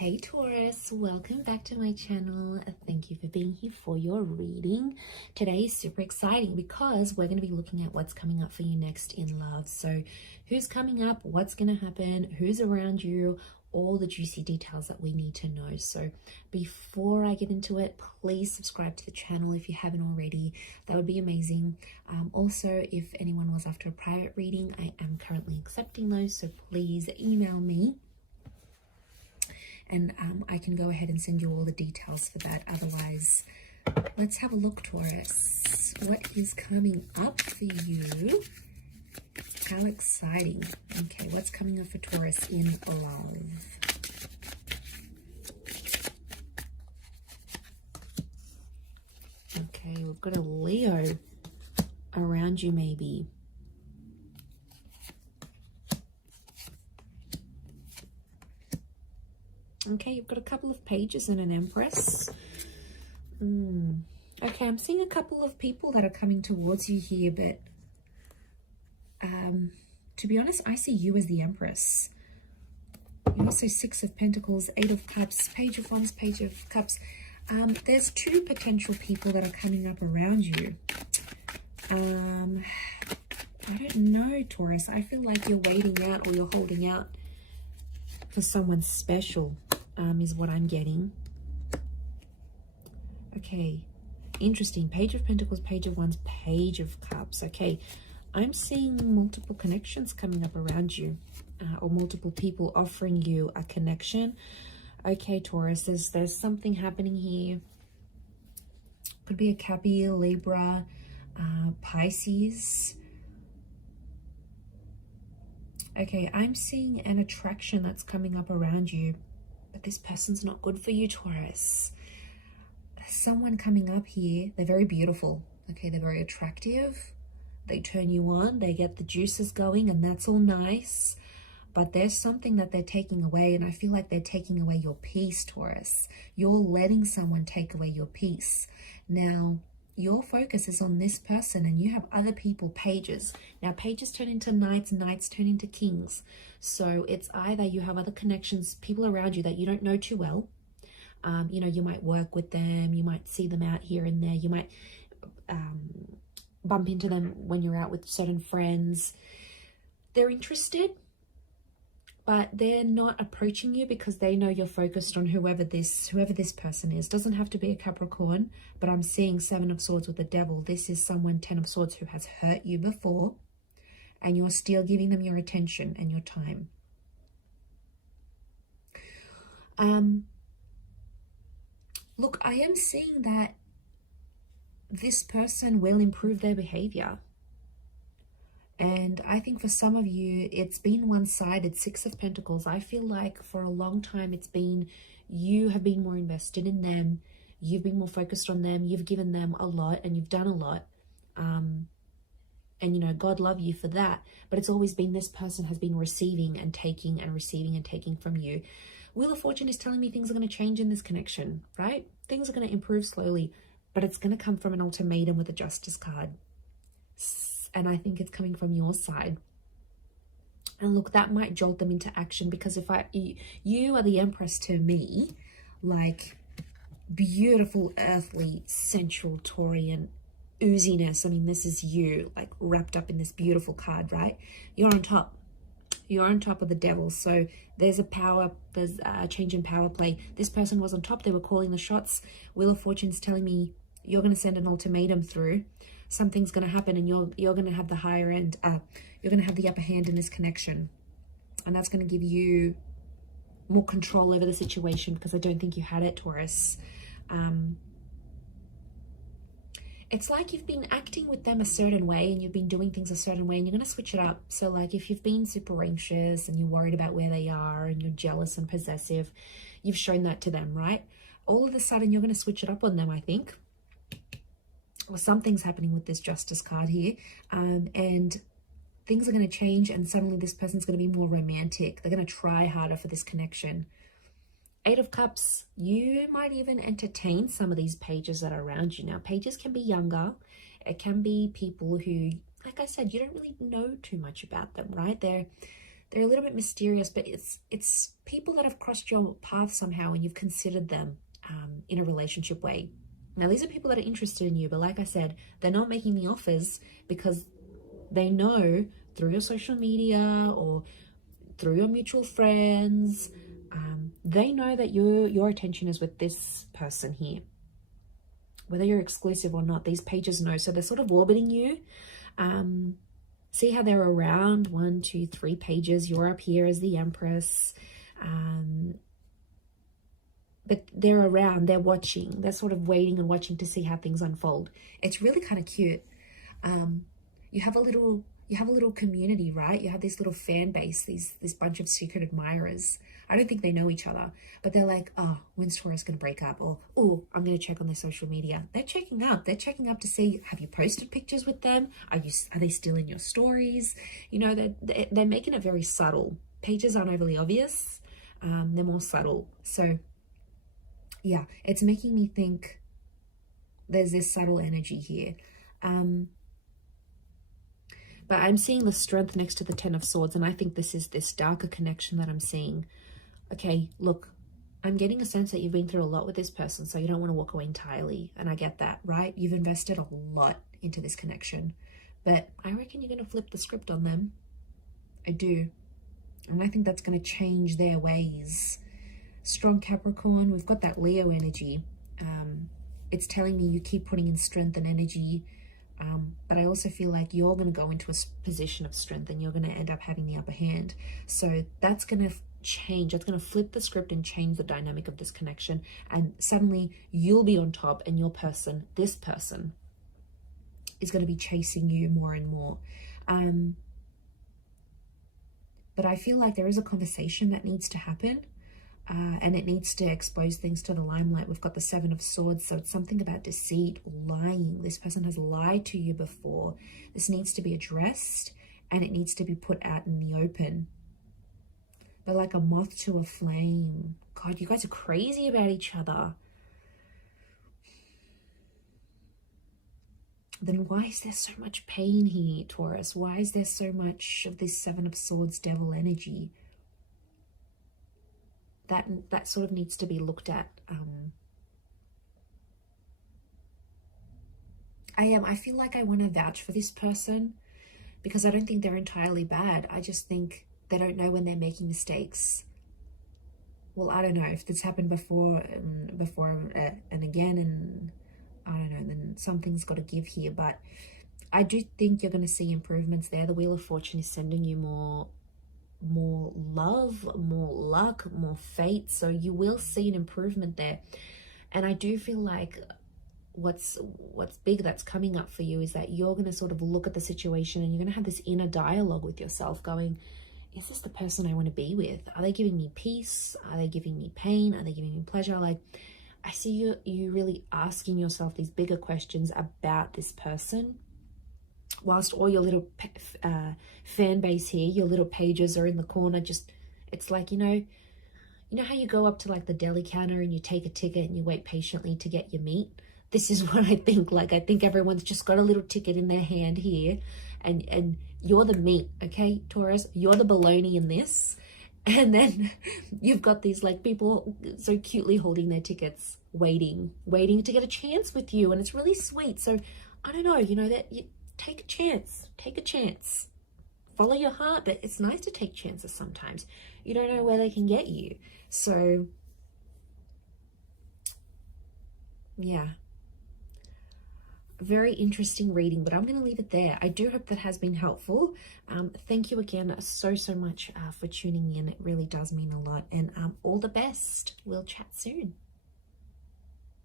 Hey Taurus, welcome back to my channel. Thank you for being here for your reading. Today is super exciting because we're going to be looking at what's coming up for you next in love. So who's coming up, what's going to happen, who's around you, all the juicy details that we need to know. So before I get into it, please subscribe to the channel if you haven't already. That would be amazing. Also, if anyone was after a private reading, I am currently accepting those, so please email me. And I can go ahead and send you all the details for that. Otherwise, let's have a look, Taurus. What is coming up for you? How exciting. Okay, what's coming up for Taurus in love? Okay, we've got a Leo around you maybe. Okay, you've got a couple of pages and an Empress. Okay, I'm seeing a couple of people that are coming towards you here, but to be honest, I see you as the Empress. You also Six of Pentacles, Eight of Cups, Page of Wands, Page of Cups. There's two potential people that are coming up around you. I don't know, Taurus. I feel like you're waiting out or you're holding out for someone special, is what I'm getting. Okay, interesting. Page of Pentacles, Page of Wands, Page of Cups. Okay, I'm seeing multiple connections coming up around you, or multiple people offering you a connection. Okay, Taurus, there's something happening here. Could be a Cappy, Libra, Pisces. Okay, I'm seeing an attraction that's coming up around you, but this person's not good for you, Taurus. Someone coming up here, they're very beautiful. Okay, they're very attractive. They turn you on, they get the juices going, and that's all nice. But there's something that they're taking away, and I feel like they're taking away your peace, Taurus. You're letting someone take away your peace. Now, your focus is on this person and you have other people, pages. Now, pages turn into knights, knights turn into kings. So it's either you have other connections, people around you that you don't know too well. You know, you might work with them, you might see them out here and there, you might bump into them when you're out with certain friends. They're interested, but they're not approaching you because they know you're focused on whoever this person is. Doesn't have to be a Capricorn, but I'm seeing Seven of Swords with the Devil. This is someone, Ten of Swords, who has hurt you before, and you're still giving them your attention and your time. Look, I am seeing that this person will improve their behavior. And I think for some of you, it's been one-sided. Six of Pentacles. I feel like for a long time, it's been, you have been more invested in them. You've been more focused on them. You've given them a lot and you've done a lot. And, you know, God love you for that. But it's always been this person has been receiving and taking and receiving and taking from you. Wheel of Fortune is telling me things are going to change in this connection, right? Things are going to improve slowly, but it's going to come from an ultimatum with a Justice card. And I think it's coming from your side. And look, that might jolt them into action, because if you are the Empress to me, like beautiful, earthly, sensual, Taurian ooziness. I mean, this is you, like wrapped up in this beautiful card, right? You're on top. You're on top of the Devil. So there's a change in power play. This person was on top. They were calling the shots. Wheel of Fortune's telling me you're going to send an ultimatum through. Something's going to happen and you're going to have the higher end, you're going to have the upper hand in this connection. And that's going to give you more control over the situation, because I don't think you had it, Taurus. It's like you've been acting with them a certain way and you've been doing things a certain way, and you're going to switch it up. So like if you've been super anxious and you're worried about where they are and you're jealous and possessive, you've shown that to them, right? All of a sudden you're going to switch it up on them, I think. Or something's happening with this Justice card here, and things are going to change, and suddenly this person's going to be more romantic. They're going to try harder for this connection. Eight of Cups, you might even entertain some of these pages that are around you. Now, pages can be younger. It can be people who, like I said, you don't really know too much about them, right? they're a little bit mysterious, but it's people that have crossed your path somehow and you've considered them in a relationship way. Now, these are people that are interested in you, but like I said, they're not making the offers because they know through your social media or through your mutual friends, they know that your attention is with this person here. Whether you're exclusive or not, these pages know. So they're sort of orbiting you. See how they're around 1, 2, 3 pages. You're up here as the Empress. But they're around, they're watching, they're sort of waiting and watching to see how things unfold. It's really kind of cute. You have a little community, right? You have this little fan base, this bunch of secret admirers. I don't think they know each other, but they're like, oh, when's Taurus going to break up? Or, oh, I'm going to check on their social media. They're checking up. They're checking up to see, have you posted pictures with them? Are they still in your stories? You know, they're making it very subtle. Pages aren't overly obvious. They're more subtle. So, yeah, it's making me think there's this subtle energy here. But I'm seeing the strength next to the Ten of Swords, and I think this is this darker connection that I'm seeing. Okay, look, I'm getting a sense that you've been through a lot with this person, so you don't want to walk away entirely, and I get that, right? You've invested a lot into this connection, but I reckon you're going to flip the script on them. I do, and I think that's going to change their ways. Strong Capricorn, we've got that Leo energy. It's telling me you keep putting in strength and energy, but I also feel like you're going to go into a position of strength and you're going to end up having the upper hand. So that's going to change. That's going to flip the script and change the dynamic of this connection. And suddenly you'll be on top and your person, this person, is going to be chasing you more and more. But I feel like there is a conversation that needs to happen. And it needs to expose things to the limelight. We've got the Seven of Swords, so it's something about deceit, lying. This person has lied to you before. This needs to be addressed, and it needs to be put out in the open. But like a moth to a flame. God, you guys are crazy about each other. Then why is there so much pain here, Taurus? Why is there so much of this Seven of Swords devil energy? That sort of needs to be looked at. I feel like I want to vouch for this person because I don't think they're entirely bad. I just think they don't know when they're making mistakes. Well, I don't know if this happened before and again, and I don't know, then something's got to give here. But I do think you're going to see improvements there. The Wheel of Fortune is sending you more love, more luck, more fate, so you will see an improvement there. And I do feel like what's big that's coming up for you is that you're going to sort of look at the situation and you're going to have this inner dialogue with yourself going, is this the person I want to be with? Are they giving me peace? Are they giving me pain? Are they giving me pleasure? Like, I see you really asking yourself these bigger questions about this person. Whilst all your little fan base here, your little pages are in the corner, just, it's like, you know how you go up to like the deli counter and you take a ticket and you wait patiently to get your meat? This is what I think. Like, I think everyone's just got a little ticket in their hand here, and you're the meat, okay, Taurus? You're the bologna in this. And then you've got these like people so cutely holding their tickets, waiting to get a chance with you, and it's really sweet. So I don't know, that you take a chance, follow your heart, but it's nice to take chances sometimes. You don't know where they can get you. So yeah, very interesting reading, but I'm going to leave it there. I do hope that has been helpful. Thank you again so much for tuning in. It really does mean a lot, and all the best. We'll chat soon.